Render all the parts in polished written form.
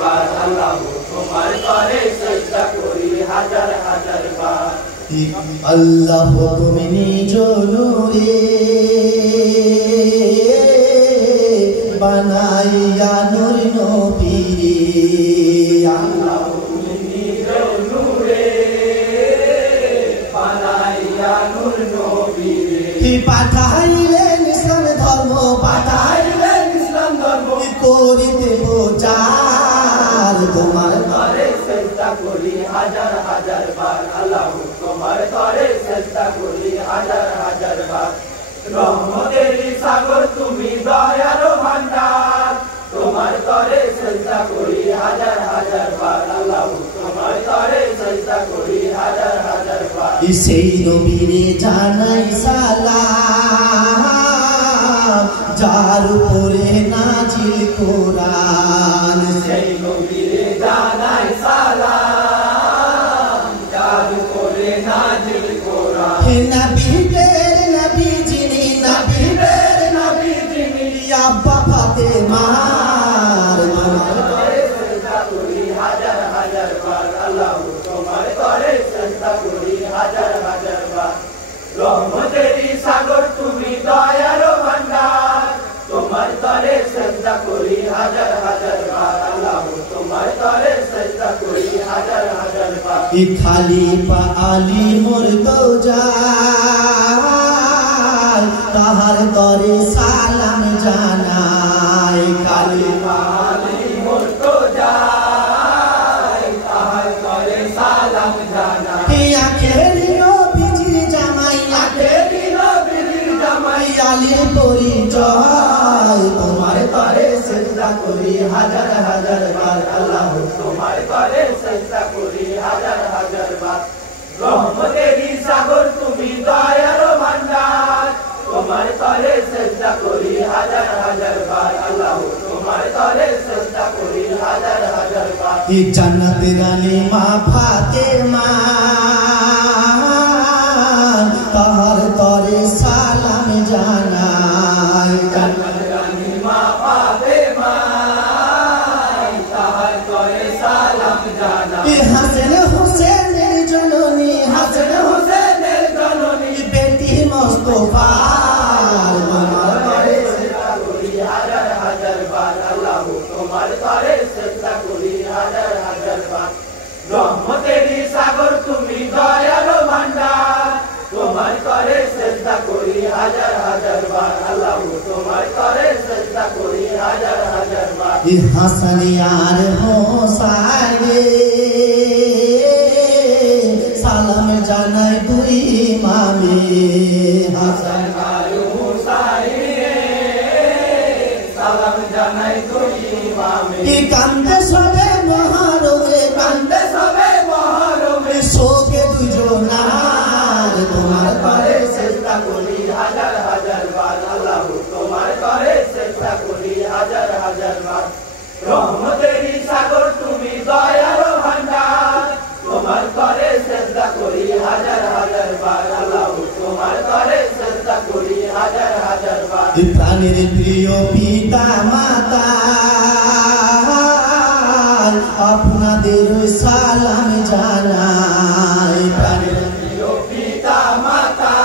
বার আল্লাহ তোমার তরে সেজদা করি হাজার হাজার বার আল্লাহ তুমি নিজ নূরে বানাইয়া নূর নবীরে আল্লাহ তুমি নিজ নূরে বানাইয়া নূর নবীরে পাঠাইলেন ইসলাম ধর্ম পাঠাইলেন ইসলাম ধর্ম করিতে প্রচার তোমার তরে সেজদা করি হাজার হাজার বার আল্লাহ তোমার তরে সেজদা করি হাজার হাজার বার রহমতের সাগর তুমি দয়ার ভান্ডার তোমার তরে সেজদা করি হাজার হাজার বার আল্লাহ তোমার তরে সেজদা করি হাজার হাজার বার সেই নবীরে জানাই সালাম যার উপরে নাজিল কোরআন সেই নবীরে জানাই সালাম যার উপরে নাজিল কোরআন হে নবীদের নবী যিনি নবীদের নবী যিনি আব্বা ফাতেমার তোমার তরে সেজদা করি হাজার হাজার বার আল্লাহ তোমার তরে সেজদা করি হাজার হাজার বার রহমতের সাগর তুমি দয়ার ভান্ডার তোমার তরে সেজদা করি হাজার হাজার বার আল্লাহ তোমার তরে সেজদা করি হাজার হাজার বার খালিফা আলী মুর্তজা তাহার তরে সালাম জানাই খালিফা আলী মুর্তজা তাহার তরে সালাম জানাই আখেরি নবীজির জামাই আখেরি নবীর জামাই আলীর পরিচয় তোমার তরে সেজদা করি হাজার হাজার বার আল্লাহ তোমার তরে সেজদা করি হাজার হাজার বার রহমতের সাগর তুমি দয়ার ভান্ডার তোমার তরে সেজদা করি হাজার হাজার বার আল্লাহ তোমার তরে সেজদা করি হাজার হাজার বার জান্নাতের রানী মা ফাতেমা তাহার তরে সালাম জানাই জান্নাতের রানী মা ফাতেমা তাহার তরে সালাম জানাই হাসান হোসেনের জননী হাসান হোসেনের জননী বেটি মোস্তফার তোমার তরে সেজদা করি হাজার হাজার বার আল্লাহ তোমার তরে সেজদা করি হাজার হাজার বার রহমতের সাগর তুমি দয়ার ভান্ডার তোমার তরে সেজদা করি হাজার হাজার বার আল্লাহ তোমার তরে সেজদা করি হাজার হাজার বার হাসান আর হোসাইনে সালাম জানাই দুই ইমামে হাসান আর হুসাইনে সালাম জানাই দুই ইমামে কান্দে সবে মহারমে কান্দে সবে মহরমে শোকে দুজনার তোমার তরে সেজদা করি হাজার হাজার বার আল্লাহ তোমার তরে সেজদা করি হাজার হাজার বার রহমতের সাগর তুমি দয়ার ভান্ডার তোমার তরে সেজদা করি হাজার হাজার বার আল্লাহ তোমার তরে সেজদা করি হাজার হাজার বার প্রাণের প্রিয় পিতা মাতা আপনাদের সালাম জানাই প্রাণের প্রিয় পিতা মাতা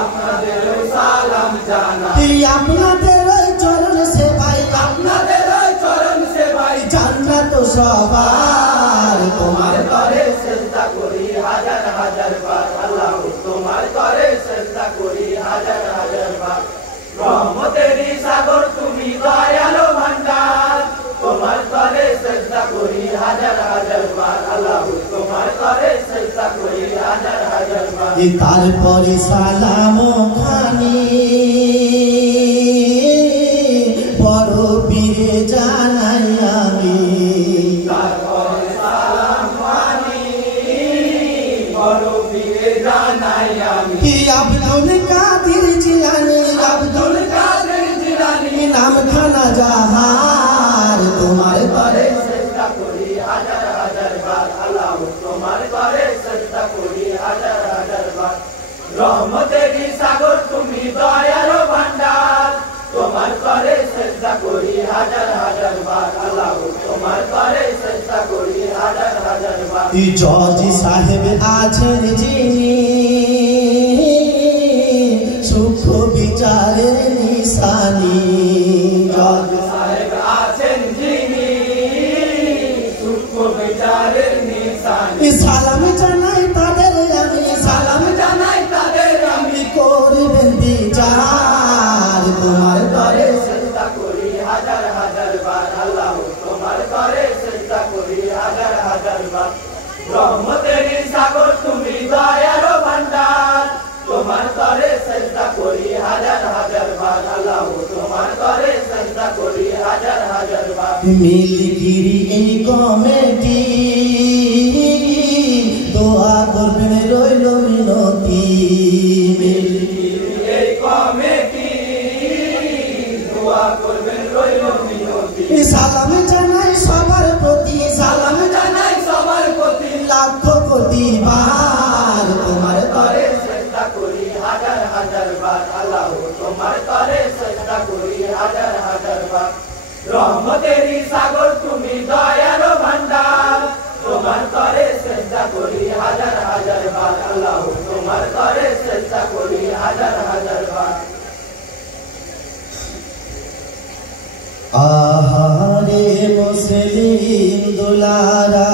আপনাদের সালাম জানাই আপনাদের চরণ সেবাই আপনাদের চরণ সেবায় জান্নাত সবার তোমার তরে সেজদা করি হাজার হাজার বার আল্লাহ তোমার তরে সেজদা করি হাজার হাজার বার রহমতের সাগর তুমি দয়াল ভান্ডার তোমার তরে সেজদা করি হাজার হাজার বার আল্লাহ তোমার তরে সেজদা করি হাজার হাজার বার তারপরে সালাম খানি বড় পীরে জানাই আমি তারপরে সালাম পানি বড় পীরে জানাই আমি আব্দুল কাদের জিলানী আব্দুল কাদের জিলানী নাম খানা জাহার তোমার তরে সেজদা করি হাজার হাজার বার আল্লাহ তোমার তরে সেজদা করি হাজার হাজার বার রহমতের সাগর তুমি দয়ার ভান্ডার তোমার তরে সেজদা করি হাজার হাজার বার আল্লাহ তোমার তরে চেষ্টা করি হাজার হাজার বার জজ সাহেব আছেন যিনি সুখ বিচারের নিশানি জজ সাহেব আছেন যিনি সুখ বিচারের নিশানি সালাম জানাই তাদের আমি সালাম জানাই তাদের আমি করবেন বিচার তোমার তরে চেষ্টা করি হাজার হাজার বার আল্লাহ তোমার তরে চেষ্টা করি হাজার হাজার বার রহমতের সাগর তুমি দয়ার ভান্ডার তোমার তরে চেষ্টা করি হাজার হাজার বার আল্লাহ তোমার তরে চেষ্টা করি হাজার হাজার বার মিলগিরি এই কমিটি দোয়া করবেন রইল মিনতি এই কমিটি দোয়া করবেন রইল মিনতি সালাম জানাই সবার প্রতি সালাম জানাই সবার প্রতি লাখ কোটি বার তোমার তরে চেষ্টা করি হাজার হাজার বার আল্লাহ তোমার তরে চেষ্টা করি হাজার হাজার বার রহমতের সাগর তুমি দয়ার ভান্ডার তোমার তরে চেষ্টা করি হাজার হাজার বার আল্লাহ তোমার তরে চেষ্টা করি হাজার হাজার বার আহারে মুসলিম দুলারা